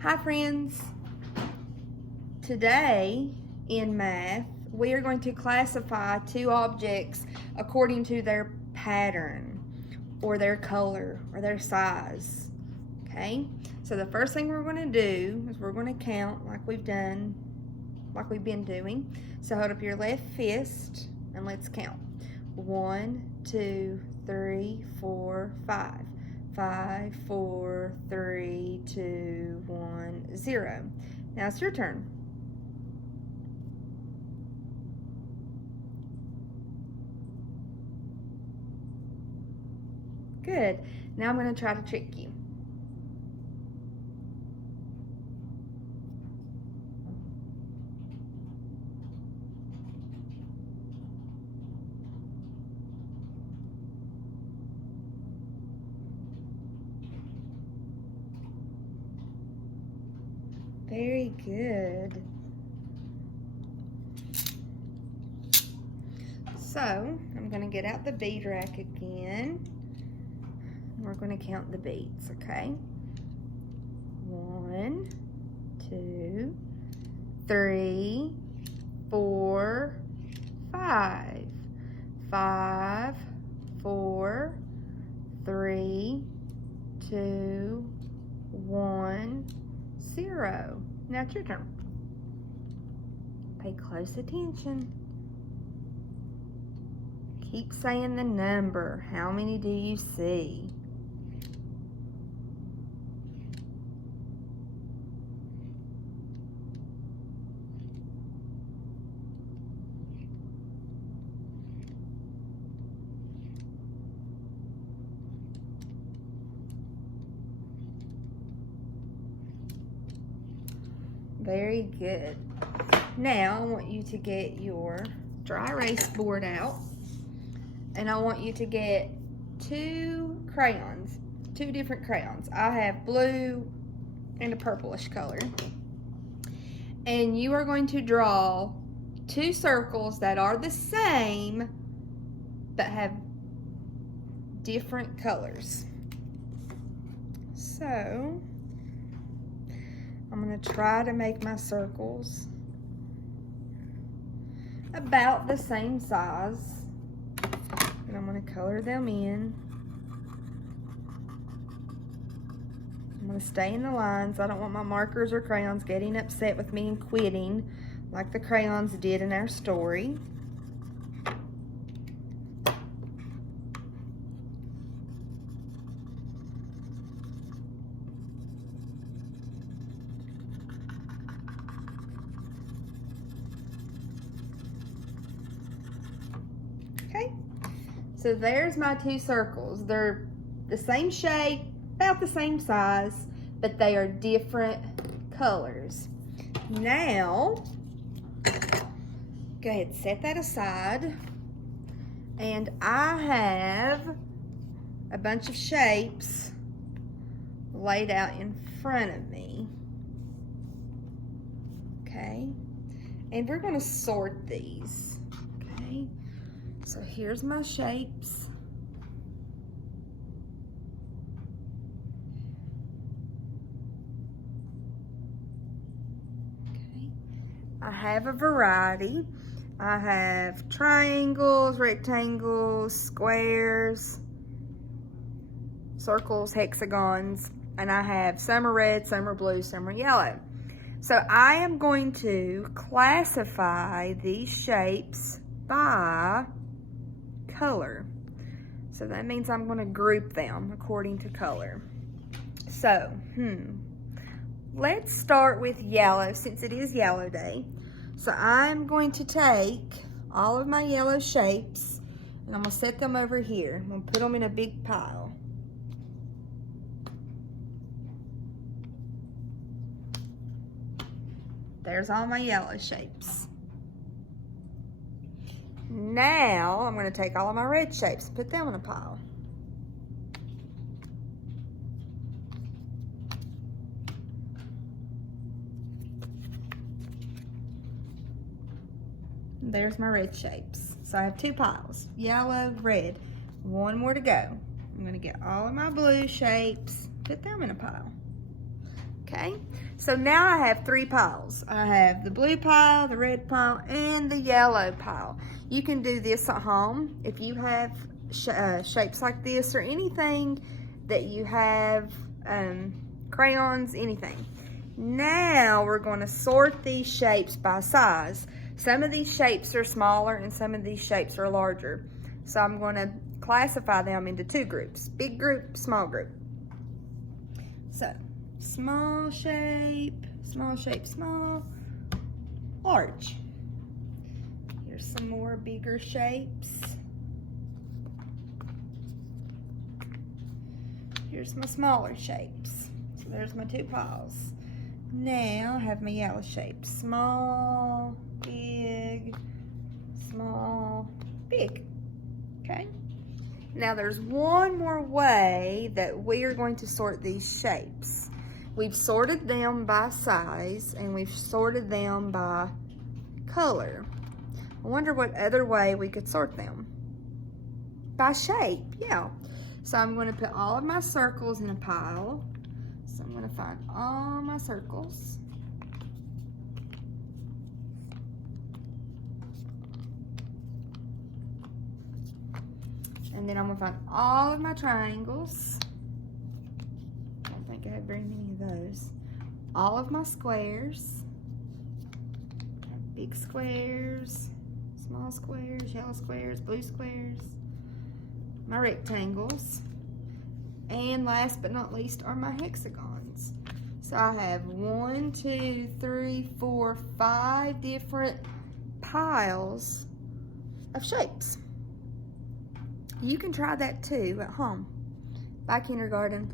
Hi friends. Today in math we are going to classify two objects according to their pattern or their color or their size. Okay, so the first thing we're going to do is we're going to count like we've been doing. So hold up your left fist and let's count. 1, 2, 3, 4, 5. 5, 4, 3, 2, 1, 0. Now it's your turn. Good. Now I'm going to try to trick you. Very good. So I'm going to get out the bead rack again. We're going to count the beads, okay? 1, 2, 3, 4, 5. 5, 4, 3, 2, 1, 0. Now it's your turn. Pay close attention. Keep saying the number. How many do you see? Very good. Now I want you to get your dry erase board out, and I want you to get two crayons, two different crayons. I have blue and a purplish color. And you are going to draw two circles that are the same but have different colors. So I'm going to try to make my circles about the same size, and I'm going to color them in. I'm going to stay in the lines. I don't want my markers or crayons getting upset with me and quitting like the crayons did in our story. Okay, so there's my two circles. They're the same shape, about the same size, but they are different colors. Now, go ahead and set that aside. And I have a bunch of shapes laid out in front of me. Okay, and we're going to sort these. Okay, so here's my shapes. Okay, I have a variety. I have triangles, rectangles, squares, circles, hexagons, and I have some are red, some are blue, some are yellow. So I am going to classify these shapes by color. So that means I'm going to group them according to color. So, let's start with yellow since it is yellow day. So I'm going to take all of my yellow shapes and I'm going to set them over here. I'm going to put them in a big pile. There's all my yellow shapes. Now I'm going to take all of my red shapes and put them in a pile. There's my red shapes. So I have two piles, yellow, red. One more to go. I'm going to get all of my blue shapes, put them in a pile. Okay, so now I have 3 piles. I have the blue pile, the red pile, and the yellow pile. You can do this at home if you have shapes like this or anything that you have, crayons, anything. Now we're going to sort these shapes by size. Some of these shapes are smaller and some of these shapes are larger. So I'm going to classify them into 2 groups, big group, small group. So small shape, small, large. Here's some more bigger shapes. Here's my smaller shapes. So there's my 2 piles. Now I have my yellow shapes. Small, big, small, big. Okay? Now there's one more way that we are going to sort these shapes. We've sorted them by size and we've sorted them by color. I wonder what other way we could sort them. By shape, yeah. So I'm going to put all of my circles in a pile. So I'm going to find all my circles. And then I'm going to find all of my triangles. I don't think I have very many of those. All of my squares. Big squares, small squares, yellow squares, blue squares. My rectangles. And last but not least are my hexagons. So I have 1, 2, 3, 4, 5 different piles of shapes. You can try that too at home. Bye, kindergarten.